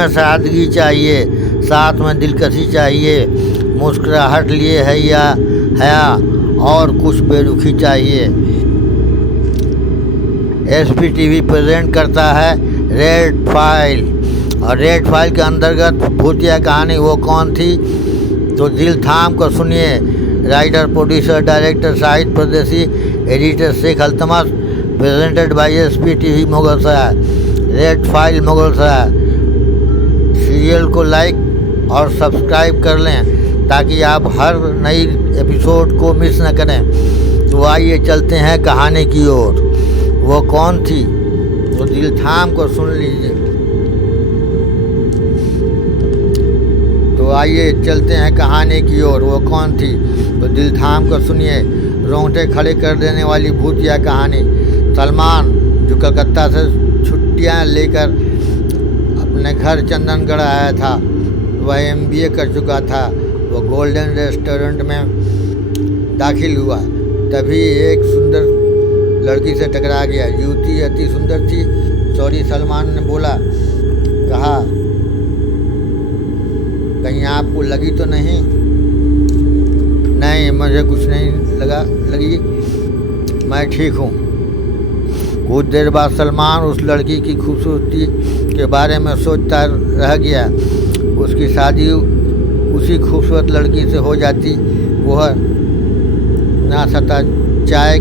में सादगी चाहिए, साथ में दिलकशी चाहिए, मुस्कुराहट लिए है या हया और कुछ बेरुखी चाहिए। एसपी टीवी प्रेजेंट करता है रेड फाइल, और रेड फाइल के अंतर्गत भूतिया कहानी वो कौन थी, तो दिल थाम कर सुनिए। Writer, producer, director Shahid Pardesi, editor Sheikh Altamash, presented by SP TV Mughalsarai. Red file Mughalsarai. Serial को लाइक और सब्सक्राइब कर लें ताकि आप हर नई एपिसोड को मिस न करें। तो आइए चलते हैं कहानी की ओर। वो कौन थी, तो दिल थाम कर सुन लीजिए। तो आइए चलते हैं कहानी की ओर। वो कौन थी, तो दिल थाम कर सुनिए। रोंगटे खड़े कर देने वाली भूतिया कहानी। सलमान, जो कलकत्ता से छुट्टियां लेकर अपने घर चंदनगढ़ आया था, वह एमबीए कर चुका था। वह गोल्डन रेस्टोरेंट में दाखिल हुआ, तभी एक सुंदर लड़की से टकरा गया। युवती अति सुंदर थी। सॉरी, सलमान ने बोला, कहा, कहीं आपको लगी तो नहीं? नहीं, मुझे कुछ नहीं लगी, मैं ठीक हूँ। कुछ देर बाद सलमान उस लड़की की खूबसूरती के बारे में सोचता रह गया। उसकी शादी उसी खूबसूरत लड़की से हो जाती। वह नाश्ता चाय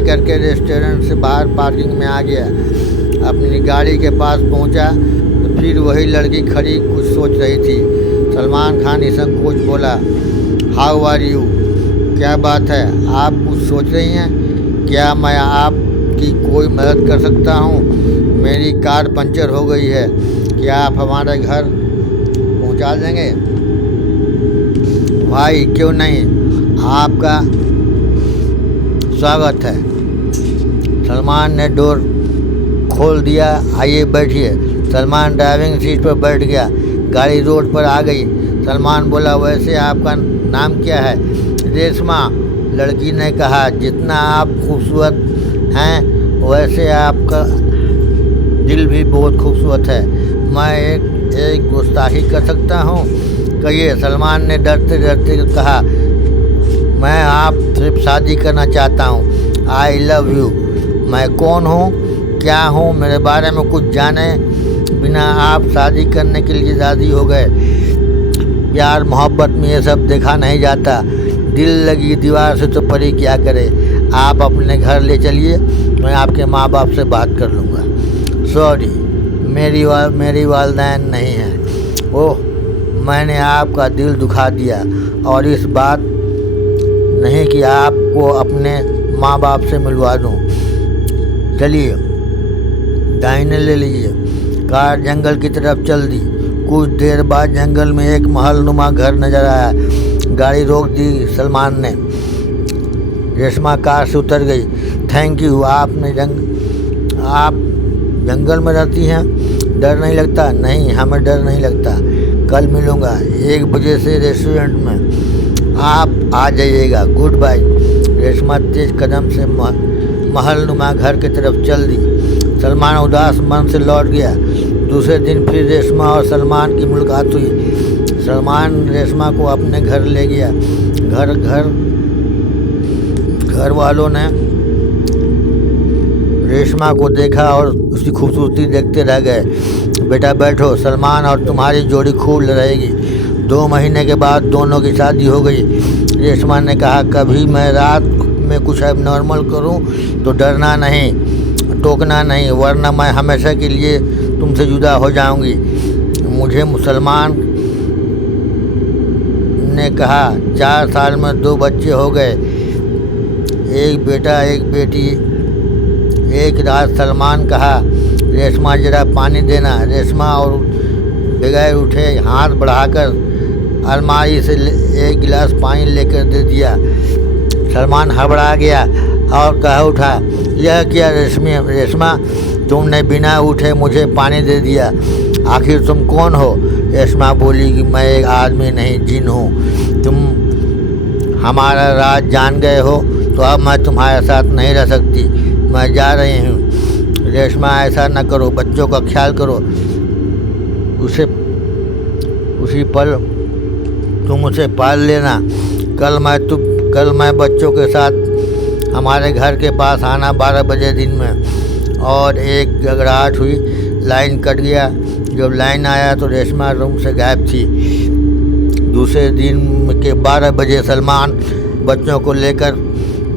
करके रेस्टोरेंट से बाहर पार्किंग में आ गया। अपनी गाड़ी के पास पहुंचा तो फिर वही लड़की खड़ी कुछ सोच रही थी। सलमान खान निसंकोच बोला, हाउ आर यू? क्या बात है, आप कुछ सोच रही हैं? क्या मैं आपकी कोई मदद कर सकता हूँ? मेरी कार पंचर हो गई है, क्या आप हमारे घर पहुँचा देंगे? भाई, क्यों नहीं, आपका स्वागत है। सलमान ने डोर खोल दिया। आइए बैठिए। सलमान ड्राइविंग सीट पर बैठ गया। गाड़ी रोड पर आ गई। सलमान बोला, वैसे आपका नाम क्या है? रेशमा, लड़की ने कहा। जितना आप खूबसूरत हैं वैसे आपका दिल भी बहुत खूबसूरत है। मैं एक गुस्ताखी कर सकता हूँ? कहिए, सलमान ने डरते डरते कहा। मैं आप सिर्फ शादी करना चाहता हूँ। I love you. मैं कौन हूँ, क्या हूँ, मेरे बारे में कुछ जाने बिना आप शादी करने के लिए राज़ी हो गए। प्यार मोहब्बत में ये सब देखा नहीं जाता। दिल लगी दीवार से तो परी क्या करे। आप अपने घर ले चलिए, मैं आपके माँ बाप से बात कर लूँगा। सॉरी, मेरी वालिदैन नहीं है। ओह, मैंने आपका दिल दुखा दिया, और इस बात नहीं कि आपको अपने माँ बाप से मिलवा दूँ। चलिए, दाहिने ले लीजिए। कार जंगल की तरफ चल दी। कुछ देर बाद जंगल में एक महलनुमा घर नजर आया। गाड़ी रोक दी सलमान ने। रेशमा कार से उतर गई। Thank you. आप जंगल में रहती हैं, डर नहीं लगता? नहीं, हमें डर नहीं लगता। कल मिलूँगा 1 बजे से रेस्टोरेंट में, आप आ जाइएगा। Goodbye. रेशमा तेज कदम से महलनुमा घर की तरफ चल दी। सलमान उदास मन से लौट गया। दूसरे दिन फिर रेशमा और सलमान की मुलाकात हुई। सलमान रेशमा को अपने घर ले गया। घर वालों ने रेशमा को देखा और उसकी खूबसूरती देखते रह गए। बेटा बैठो, सलमान और तुम्हारी जोड़ी खूब रहेगी। 2 महीने के बाद दोनों की शादी हो गई। रेशमा ने कहा, कभी मैं रात में कुछ एबनॉर्मल करूं तो डरना नहीं, टोकना नहीं, वरना मैं हमेशा के लिए तुमसे जुदा हो जाऊंगी। मुझे मुसलमान ने कहा, 4 साल में 2 बच्चे हो गए, एक बेटा एक बेटी। एक रात सलमान कहा, रेशमा जरा पानी देना। रेशमा और बगैर उठे हाथ बढ़ाकर अलमारी से एक गिलास पानी लेकर दे दिया। सलमान हड़बड़ा गया और कह उठा, यह क्या रेशमा, तुमने बिना उठे मुझे पानी दे दिया। आखिर तुम कौन हो? रेशमा बोली कि मैं एक आदमी नहीं, जिन हूँ। तुम हमारा राज जान गए हो तो अब मैं तुम्हारे साथ नहीं रह सकती। मैं जा रही हूँ। रेशमा, ऐसा न करो, बच्चों का ख्याल करो। उसी पल तुम उसे पाल लेना। कल मैं बच्चों के साथ हमारे घर के पास आना 12 बजे दिन में। और एक गड़गड़ाहट हुई, लाइन कट गया। जब लाइन आया तो रेशमा रूम से गायब थी। दूसरे दिन के 12 बजे सलमान बच्चों को लेकर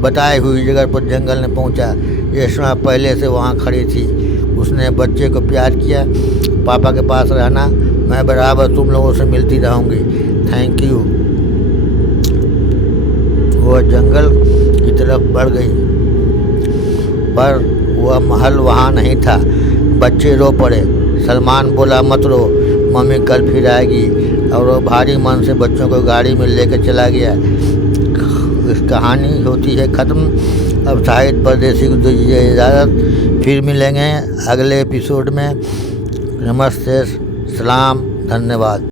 बताई हुई जगह पर जंगल में पहुंचा। रेशमा पहले से वहां खड़ी थी। उसने बच्चे को प्यार किया। पापा के पास रहना, मैं बराबर तुम लोगों से मिलती रहूँगी, थैंक यू। वह जंगल की तरफ बढ़ गई, पर वह महल वहाँ नहीं था। बच्चे रो पड़े। सलमान बोला, मत रो, मम्मी कल फिर आएगी। और वह भारी मन से बच्चों को गाड़ी में लेकर चला गया। इस कहानी होती है ख़त्म। अब शाहिद परदेसी को दीजिए इजाज़त। फिर मिलेंगे अगले एपिसोड में। नमस्ते, सलाम, धन्यवाद।